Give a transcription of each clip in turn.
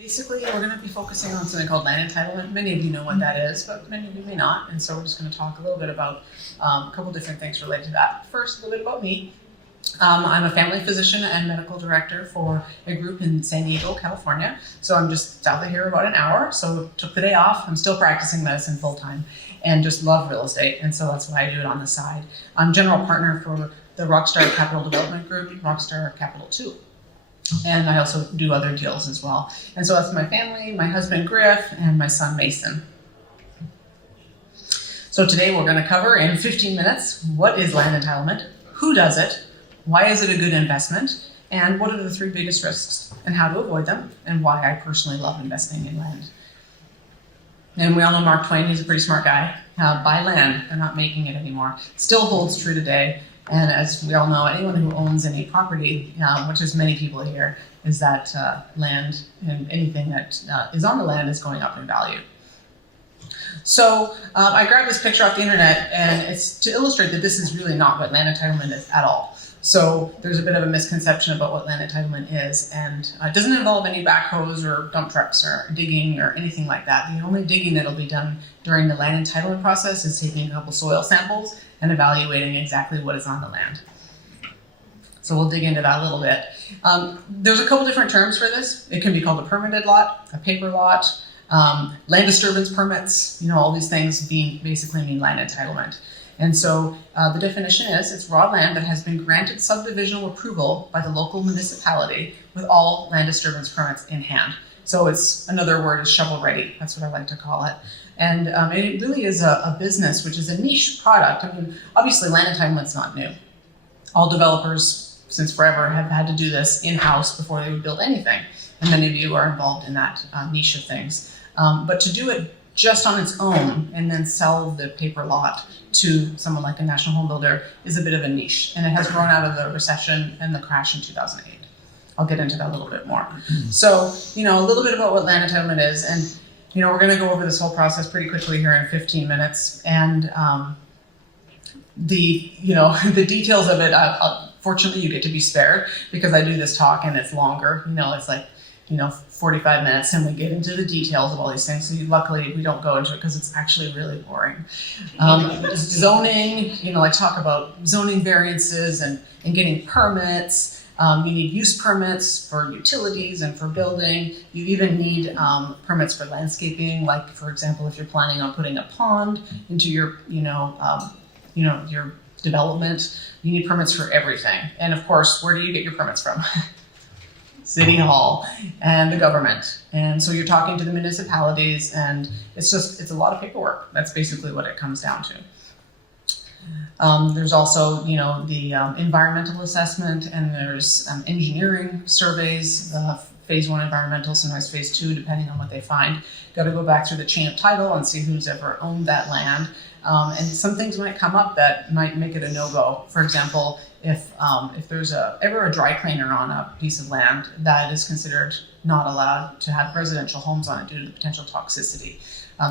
Basically, we're going to be focusing on something called land entitlement. Many of you know what that is, but many of you may not. And so we're just going to talk a little bit about a couple different things related to that. First, a little bit about me. I'm a family physician and medical director for a group in San Diego, California. So I'm just south of here about an hour. So took the day off. I'm still practicing medicine full time and just love real estate. And so that's why I do it on the side. I'm general partner for the Rockstar Capital Development Group, Rockstar Capital 2. And I also do other deals as well. And so that's my family, my husband Griff, and my son Mason. So today we're going to cover in 15 minutes, what is land entitlement, who does it, why is it a good investment, and what are the 3 biggest risks, and how to avoid them, and why I personally love investing in land. And we all know Mark Twain, he's a pretty smart guy. Buy land, they're not making it anymore. Still holds true today. And as we all know, anyone who owns any property, which is many people here, is that land and anything that is on the land is going up in value. So I grabbed this picture off the internet, and it's to illustrate that this is really not what land entitlement is at all. So there's a bit of a misconception about what land entitlement is, and it doesn't involve any backhoes or dump trucks or digging or anything like that. The only digging that'll be done during the land entitlement process is taking a couple soil samples and evaluating exactly what is on the land. So we'll dig into that a little bit. There's a couple different terms for this. It can be called a permitted lot, a paper lot, land disturbance permits, all these things basically mean land entitlement. And so the definition is, it's raw land that has been granted subdivisional approval by the local municipality with all land disturbance permits in hand. So it's, another word is shovel ready. That's what I like to call it. And it really is a business, which is a niche product. I mean, obviously land entitlement's not new. All developers since forever have had to do this in-house before they would build anything. And many of you are involved in that niche of things. But to do it just on its own and then sell the paper lot to someone like a national home builder is a bit of a niche. And it has grown out of the recession and the crash in 2008. I'll get into that a little bit more. So, a little bit about what land entitlement is. And we're going to go over this whole process pretty quickly here in 15 minutes. And the details of it, fortunately, you get to be spared because I do this talk and it's longer. It's like, 45 minutes and we get into the details of all these things. So luckily, we don't go into it because it's actually really boring. Zoning, I talk about zoning variances and getting permits. You need use permits for utilities and for building. You even need permits for landscaping. Like, for example, if you're planning on putting a pond into your, your development, you need permits for everything. And of course, where do you get your permits from? City Hall and the government. And so you're talking to the municipalities, and it's a lot of paperwork. That's basically what it comes down to. There's also, the environmental assessment, and there's engineering surveys, phase 1 environmental, sometimes phase 2, depending on what they find. Got to go back through the chain of title and see who's ever owned that land. And some things might come up that might make it a no-go. For example, if there's ever a dry cleaner on a piece of land, that is considered not allowed to have residential homes on it due to the potential toxicity.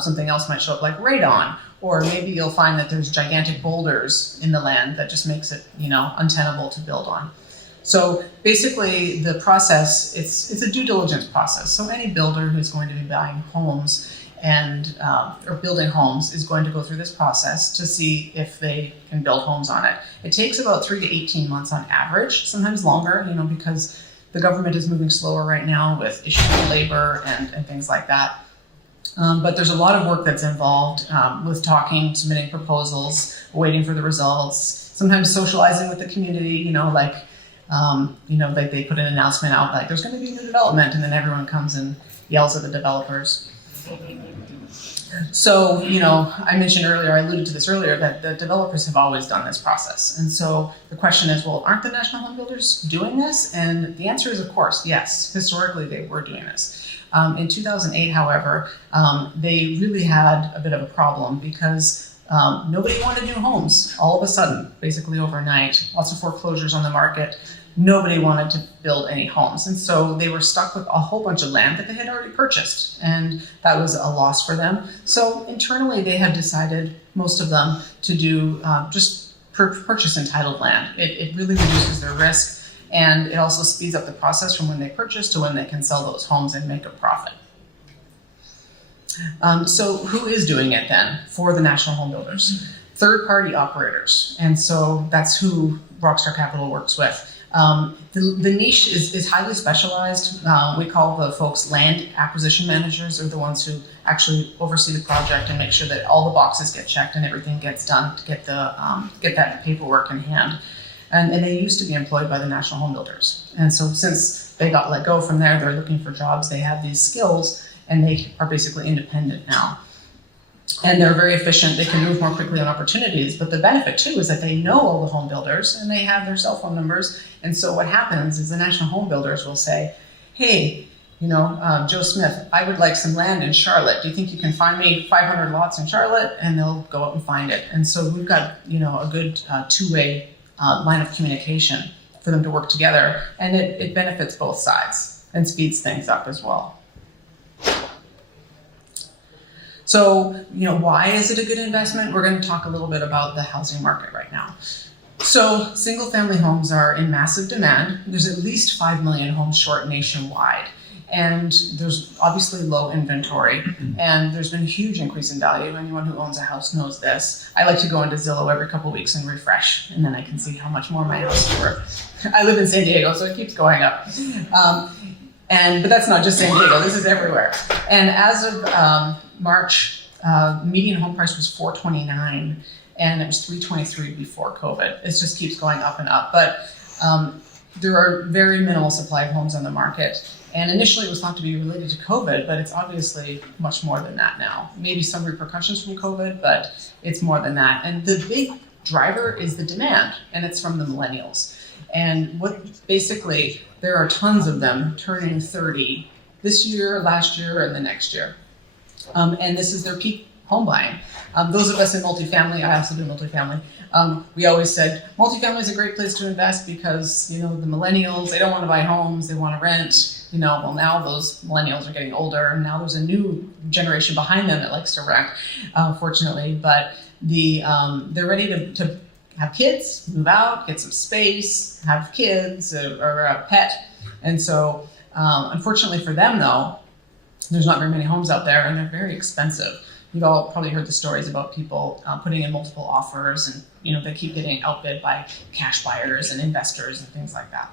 Something else might show up like radon, or maybe you'll find that there's gigantic boulders in the land that just makes it, untenable to build on. So basically the process, it's a due diligence process. So any builder who's going to be buying homes and or building homes is going to go through this process to see if they can build homes on it. It takes about 3 to 18 months on average, sometimes longer, because the government is moving slower right now with issues of labor and things like that. But there's a lot of work that's involved with talking, submitting proposals, waiting for the results, sometimes socializing with the community, like they put an announcement out like there's going to be new development, and then everyone comes and yells at the developers. So, I mentioned earlier, I alluded to this earlier, that the developers have always done this process. And so the question is, well, aren't the national home builders doing this? And the answer is, of course, yes. Historically, they were doing this. In 2008, however, they really had a bit of a problem because nobody wanted new homes all of a sudden, basically overnight. Lots of foreclosures on the market. Nobody wanted to build any homes. And so they were stuck with a whole bunch of land that they had already purchased. And that was a loss for them. So internally, they had decided, most of them, to do just purchase entitled land. It really reduces their risk. And it also speeds up the process from when they purchase to when they can sell those homes and make a profit. So who is doing it then for the national home builders? Third-party operators. And so that's who Rockstar Capital works with. The niche is highly specialized. We call the folks land acquisition managers. They're the ones who actually oversee the project and make sure that all the boxes get checked and everything gets done to get that paperwork in hand. And they used to be employed by the national home builders. And so since they got let go from there, they're looking for jobs. They have these skills and they are basically independent now. And they're very efficient. They can move more quickly on opportunities. But the benefit too is that they know all the home builders and they have their cell phone numbers. And so what happens is the national home builders will say, hey, Joe Smith, I would like some land in Charlotte. Do you think you can find me 500 lots in Charlotte? And they'll go out and find it. And so we've got, a good two-way line of communication for them to work together. And it benefits both sides and speeds things up as well. So, why is it a good investment? We're going to talk a little bit about the housing market right now. So, single-family homes are in massive demand. There's at least 5 million homes short nationwide. And there's obviously low inventory. And there's been a huge increase in value. Anyone who owns a house knows this. I like to go into Zillow every couple of weeks and refresh. And then I can see how much more my house is worth. I live in San Diego, so it keeps going up. But that's not just San Diego. This is everywhere. And as of March, median home price was $429, and it was $323 before COVID. It just keeps going up and up. But there are very minimal supply of homes on the market. And initially it was thought to be related to COVID, but it's obviously much more than that now. Maybe some repercussions from COVID, but it's more than that. And the big driver is the demand, and it's from the millennials. And basically, there are tons of them turning 30 this year, last year, and the next year. And this is their peak home buying. Those of us in multifamily, I also do multifamily, we always said multifamily is a great place to invest because, the millennials, they don't want to buy homes, they want to rent. Well, now those millennials are getting older, and now there's a new generation behind them that likes to rent, fortunately. But they're ready to have kids, move out, get some space, have kids or a pet. And so, unfortunately for them, though, there's not very many homes out there, and they're very expensive. You've all probably heard the stories about people putting in multiple offers, and they keep getting outbid by cash buyers and investors and things like that.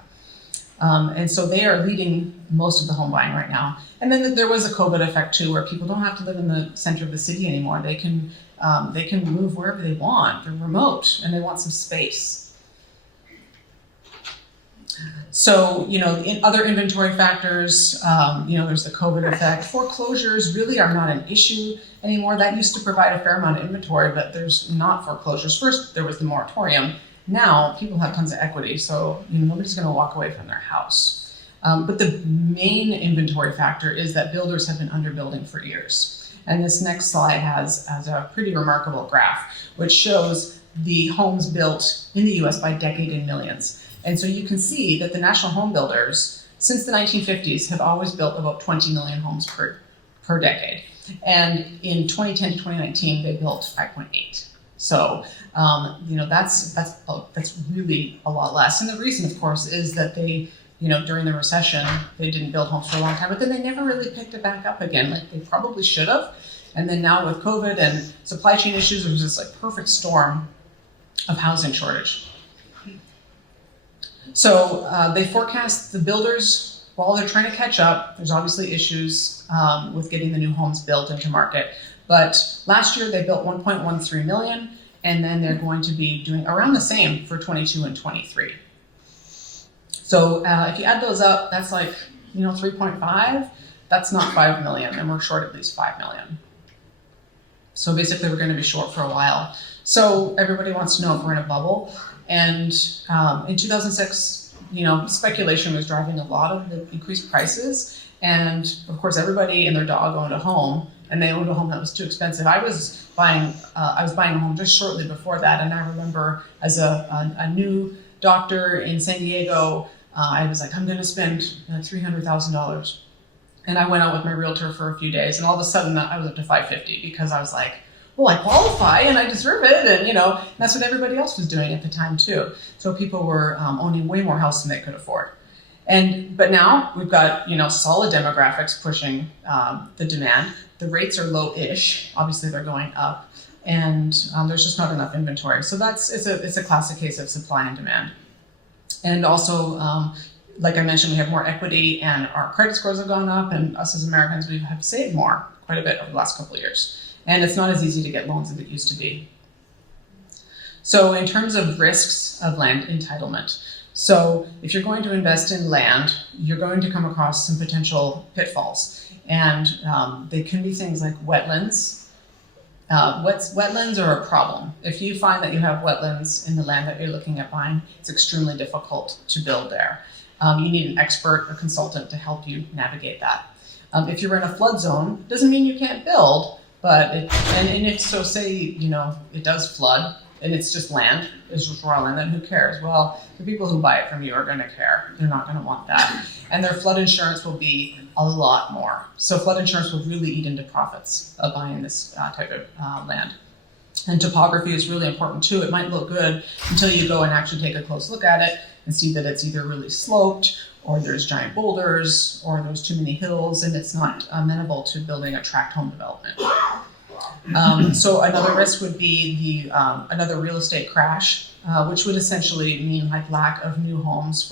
And so they are leading most of the home buying right now. And then there was a COVID effect too, where people don't have to live in the center of the city anymore. They can move wherever they want. They're remote, and they want some space. So, in other inventory factors, there's the COVID effect. Foreclosures really are not an issue anymore. That used to provide a fair amount of inventory, but there's not foreclosures. First, there was the moratorium. Now, people have tons of equity, so nobody's going to walk away from their house. But the main inventory factor is that builders have been underbuilding for years. And this next slide has a pretty remarkable graph, which shows the homes built in the U.S. by decade in millions. And so you can see that the national home builders, since the 1950s, have always built about 20 million homes per decade. And in 2010 to 2019, they built 5.8. So, that's really a lot less. And the reason, of course, is that they, during the recession, they didn't build homes for a long time, but then they never really picked it back up again, like they probably should have. And then now with COVID and supply chain issues, it was this perfect storm of housing shortage. So they forecast the builders, while they're trying to catch up, there's obviously issues with getting the new homes built into market. But last year they built 1.13 million, and then they're going to be doing around the same for 22 and 23. So if you add those up, that's 3.5. That's not 5 million, and we're short at least 5 million. So basically we're going to be short for a while. So everybody wants to know if we're in a bubble. And in 2006, speculation was driving a lot of the increased prices. And of course, everybody and their dog owned a home, and they owned a home that was too expensive. I was buying a home just shortly before that, and I remember as a new doctor in San Diego, I was like, I'm going to spend $300,000. And I went out with my realtor for a few days, and all of a sudden I was up to $550 because I was like, well, I qualify and I deserve it. And that's what everybody else was doing at the time too. So people were owning way more house than they could afford. But now we've got, solid demographics pushing the demand. The rates are low-ish. Obviously they're going up, and there's just not enough inventory. So it's a classic case of supply and demand. And also, like I mentioned, we have more equity and our credit scores have gone up, and us as Americans, we have saved quite a bit over the last couple of years. And it's not as easy to get loans as it used to be. So in terms of risks of land entitlement, so if you're going to invest in land, you're going to come across some potential pitfalls. And they can be things like wetlands. Wetlands are a problem. If you find that you have wetlands in the land that you're looking at buying, it's extremely difficult to build there. You need an expert or consultant to help you navigate that. If you're in a flood zone, doesn't mean you can't build, but if so, say, it does flood and it's just land, it's just raw land, then who cares? Well, the people who buy it from you are going to care. They're not going to want that. And their flood insurance will be a lot more. So flood insurance will really eat into profits of buying this type of land. And topography is really important too. It might look good until you go and actually take a close look at it and see that it's either really sloped, or there's giant boulders, or there's too many hills, and it's not amenable to building a tract home development. So another risk would be another real estate crash, which would essentially mean like lack of new homes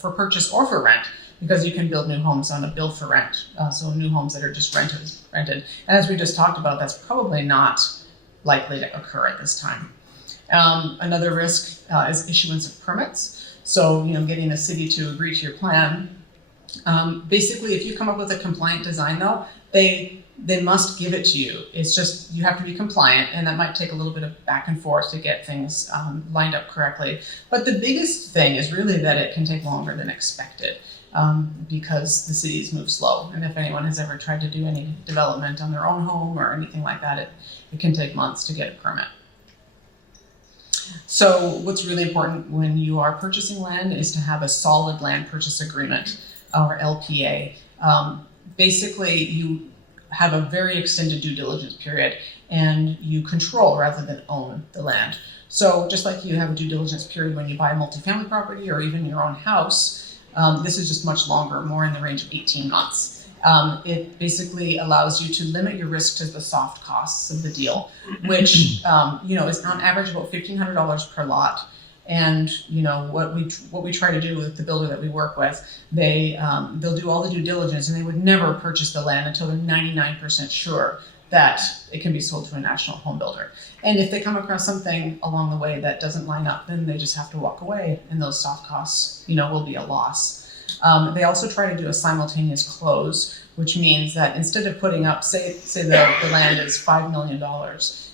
for purchase or for rent, because you can build new homes on a build for rent, so new homes that are just rented. And as we just talked about, that's probably not likely to occur at this time. Another risk is issuance of permits. So, getting a city to agree to your plan. Basically, if you come up with a compliant design though, they must give it to you. It's just, you have to be compliant, and that might take a little bit of back and forth to get things lined up correctly. But the biggest thing is really that it can take longer than expected, because the cities move slow. And if anyone has ever tried to do any development on their own home or anything like that, it can take months to get a permit. So what's really important when you are purchasing land is to have a solid land purchase agreement, or LPA. Basically, you have a very extended due diligence period, and you control rather than own the land. So just like you have a due diligence period when you buy a multifamily property or even your own house, this is just much longer, more in the range of 18 months. It basically allows you to limit your risk to the soft costs of the deal, which is on average about $1,500 per lot. And what we try to do with the builder that we work with, they'll do all the due diligence, and they would never purchase the land until they're 99% sure that it can be sold to a national home builder. And if they come across something along the way that doesn't line up, then they just have to walk away, and those soft costs, will be a loss. They also try to do a simultaneous close, which means that instead of putting up, say the land is $5 million,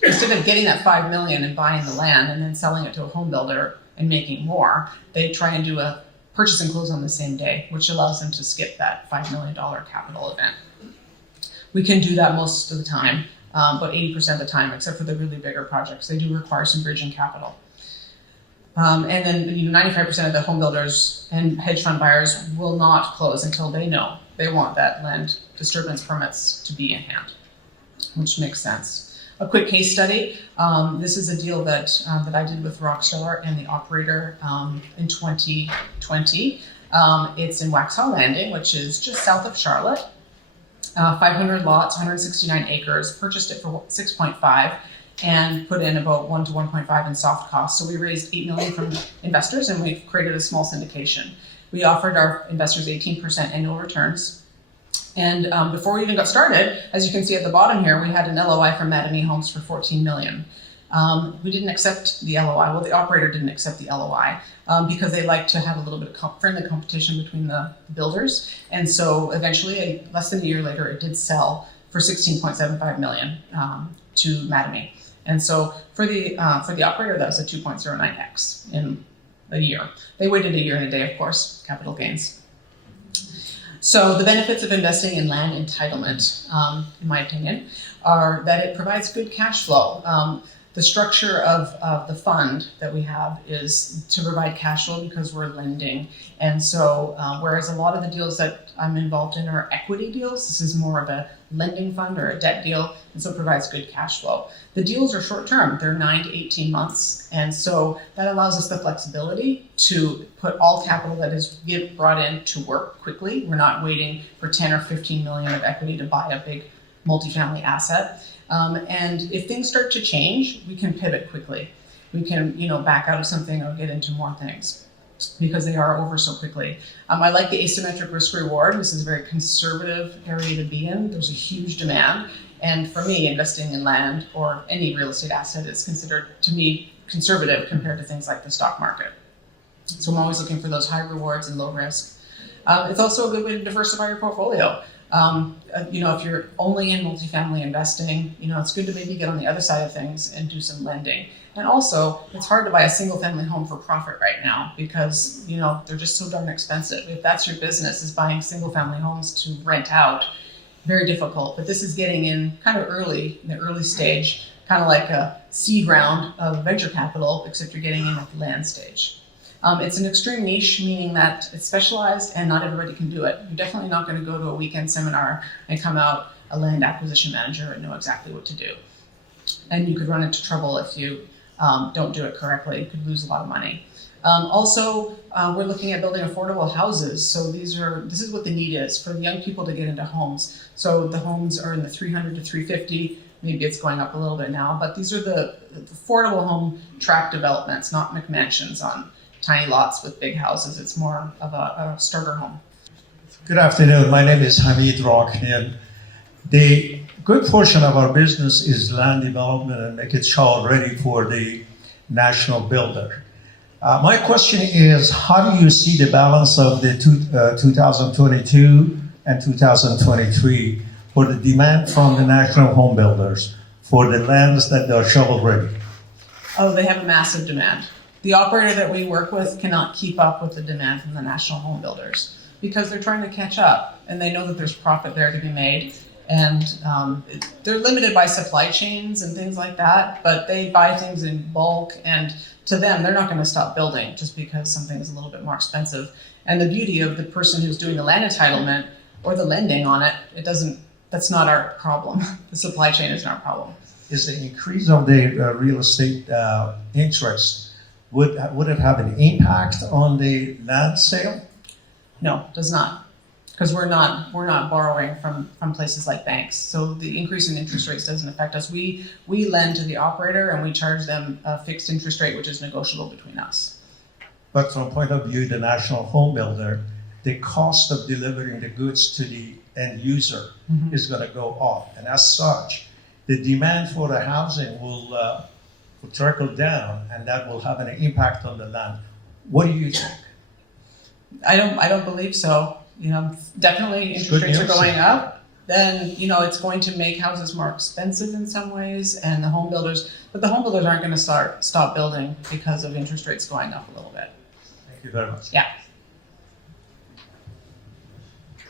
instead of getting that $5 million and buying the land and then selling it to a home builder and making more, they try and do a purchase and close on the same day, which allows them to skip that $5 million capital event. We can do that most of the time, about 80% of the time, except for the really bigger projects. They do require some bridging capital. And then 95% of the home builders and hedge fund buyers will not close until they know they want that land disturbance permits to be in hand, which makes sense. A quick case study. This is a deal that I did with Rockstar and the operator in 2020. It's in Waxhaw Landing, which is just south of Charlotte. 500 lots, 169 acres, purchased it for 6.5. And put in about 1 to 1.5 in soft costs. So we raised $8 million from investors, and we've created a small syndication. We offered our investors 18% annual returns. And before we even got started, as you can see at the bottom here, we had an LOI from Mattamy Homes for $14 million. We didn't accept the LOI. Well, the operator didn't accept the LOI because they like to have a little bit of friendly competition between the builders. And so eventually, less than a year later, it did sell for $16.75 million to Mattamy. And so for the operator, that was a 2.09x in a year. They waited a year and a day, of course, capital gains. So the benefits of investing in land entitlement, in my opinion, are that it provides good cash flow. The structure of the fund that we have is to provide cash flow because we're lending. And so, whereas a lot of the deals that I'm involved in are equity deals, this is more of a lending fund or a debt deal, and so it provides good cash flow. The deals are short term, they're 9 to 18 months, and so that allows us the flexibility to put all capital that is brought in to work quickly. We're not waiting for 10 or 15 million of equity to buy a big multifamily asset. And if things start to change, we can pivot quickly. We can, back out of something or get into more things because they are over so quickly. I like the asymmetric risk reward. This is a very conservative area to be in. There's a huge demand. And for me, investing in land or any real estate asset is considered, to me, conservative compared to things like the stock market. So I'm always looking for those high rewards and low risk. It's also a good way to diversify your portfolio. If you're only in multifamily investing, it's good to maybe get on the other side of things and do some lending. And also, it's hard to buy a single family home for profit right now because, they're just so darn expensive. If that's your business, is buying single family homes to rent out, very difficult. But this is getting in kind of early, in the early stage, kind of like a seed round of venture capital, except you're getting in at the land stage. It's an extreme niche, meaning that it's specialized and not everybody can do it. You're definitely not going to go to a weekend seminar and come out a land acquisition manager and know exactly what to do. And you could run into trouble if you don't do it correctly. You could lose a lot of money. We're looking at building affordable houses. So this is what the need is for the young people to get into homes. So the homes are in the 300 to 350. Maybe it's going up a little bit now, but these are the affordable home tract developments, not McMansions on tiny lots with big houses. It's more of a starter home. Good afternoon. My name is Hamid Raknian. The good portion of our business is land development and make it shovel ready for the national builder. My question is, how do you see the balance of the 2022 and 2023 for the demand from the national home builders for the lands that are shovel ready? Oh, they have a massive demand. The operator that we work with cannot keep up with the demand from the national home builders because they're trying to catch up and they know that there's profit there to be made. And they're limited by supply chains and things like that, but they buy things in bulk, and to them, they're not going to stop building just because something is a little bit more expensive. And the beauty of the person who's doing the land entitlement or the lending on it, that's not our problem. The supply chain is not our problem. Is the increase of the real estate interest, would it have an impact on the land sale? No, it does not. Because we're not borrowing from places like banks. So the increase in interest rates doesn't affect us. We lend to the operator and we charge them a fixed interest rate, which is negotiable between us. But from point of view, the national home builder, the cost of delivering the goods to the end user is going to go up. And as such, the demand for the housing will trickle down, and that will have an impact on the land. What do you think? I don't believe so. Definitely interest rates are going up. Then it's going to make houses more expensive in some ways, and the home builders aren't going to stop building because of interest rates going up a little bit. Thank you very much. Yeah.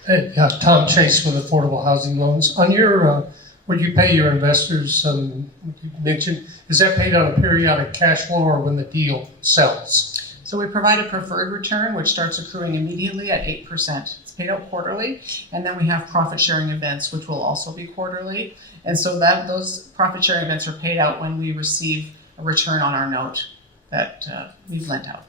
Hey, Tom Chase with Affordable Housing Loans. On your, what you pay your investors, you mentioned, is that paid on a periodic cash flow or when the deal sells? So we provide a preferred return, which starts accruing immediately at 8%. It's paid out quarterly, and then we have profit sharing events, which will also be quarterly. And so those profit sharing events are paid out when we receive a return on our note that we've lent out.